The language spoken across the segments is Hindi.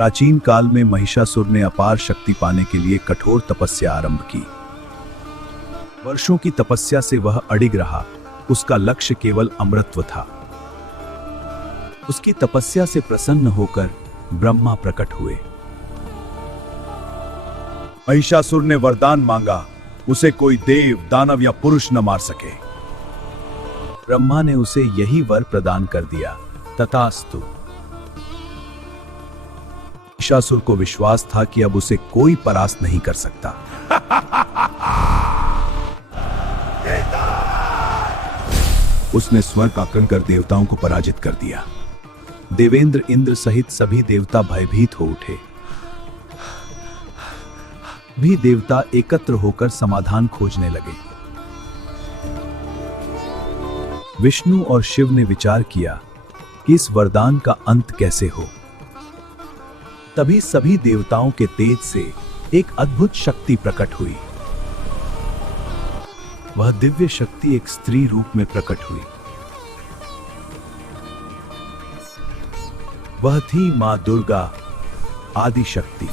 प्राचीन काल में महिषासुर ने अपार शक्ति पाने के लिए कठोर तपस्या आरंभ की। वर्षों की तपस्या से वह अडिग रहा। उसका लक्ष्य केवल अमरत्व था। उसकी तपस्या से प्रसन्न होकर ब्रह्मा प्रकट हुए। महिषासुर ने वरदान मांगा, उसे कोई देव, दानव या पुरुष न मार सके। ब्रह्मा ने उसे यही वर प्रदान कर दिया। तथास्तु। महिषासुर को विश्वास था कि अब उसे कोई परास्त नहीं कर सकता। उसने स्वर्ग आक्रमण कर देवताओं को पराजित कर दिया। देवेंद्र, इंद्र सहित सभी देवता भयभीत हो उठे। भी देवता एकत्र होकर समाधान खोजने लगे। विष्णु और शिव ने विचार किया कि इस वरदान का अंत कैसे हो। तभी सभी देवताओं के तेज से एक अद्भुत शक्ति प्रकट हुई। वह दिव्य शक्ति एक स्त्री रूप में प्रकट हुई। वह थी मां दुर्गा, आदि शक्ति।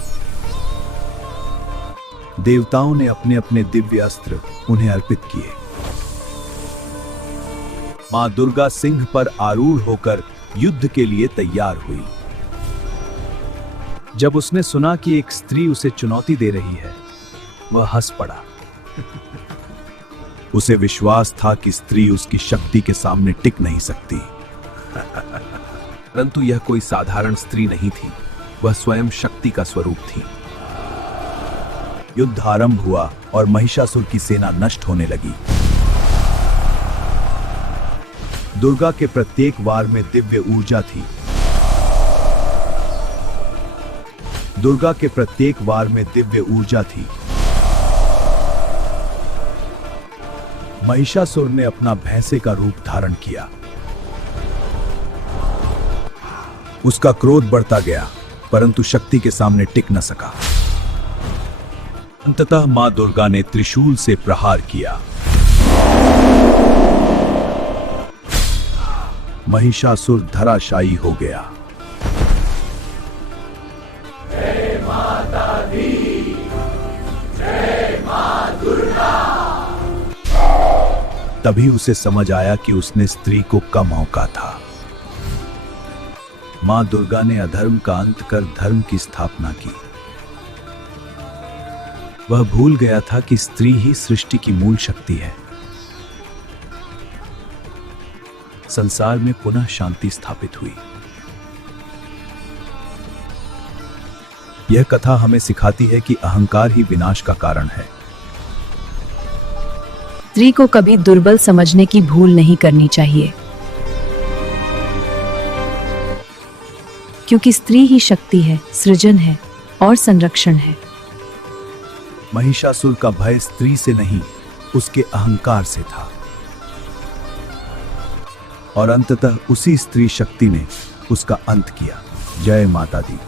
देवताओं ने अपने अपने दिव्य अस्त्र उन्हें अर्पित किए। मां दुर्गा सिंह पर आरूढ़ होकर युद्ध के लिए तैयार हुई। जब उसने सुना कि एक स्त्री उसे चुनौती दे रही है, वह हंस पड़ा। उसे विश्वास था कि स्त्री उसकी शक्ति के सामने टिक नहीं सकती। परंतु यह कोई साधारण स्त्री नहीं थी, वह स्वयं शक्ति का स्वरूप थी। युद्ध आरंभ हुआ और महिषासुर की सेना नष्ट होने लगी। दुर्गा के प्रत्येक वार में दिव्य ऊर्जा थी। दुर्गा के प्रत्येक वार में दिव्य ऊर्जा थी। महिषासुर ने अपना भैंसे का रूप धारण किया। उसका क्रोध बढ़ता गया, परंतु शक्ति के सामने टिक न सका। अंततः मां दुर्गा ने त्रिशूल से प्रहार किया। महिषासुर धराशायी हो गया। जय माता दी, जय मां दुर्गा। तभी उसे समझ आया कि उसने स्त्री को कम मौका था। मां दुर्गा ने अधर्म का अंत कर धर्म की स्थापना की। वह भूल गया था कि स्त्री ही सृष्टि की मूल शक्ति है। संसार में पुनः शांति स्थापित हुई। यह कथा हमें सिखाती है कि अहंकार ही विनाश का कारण है। स्त्री को कभी दुर्बल समझने की भूल नहीं करनी चाहिए, क्योंकि स्त्री ही शक्ति है, सृजन है और संरक्षण है। महिषासुर का भय स्त्री से नहीं, उसके अहंकार से था। और अंततः उसी स्त्री शक्ति ने उसका अंत किया। जय माता दी।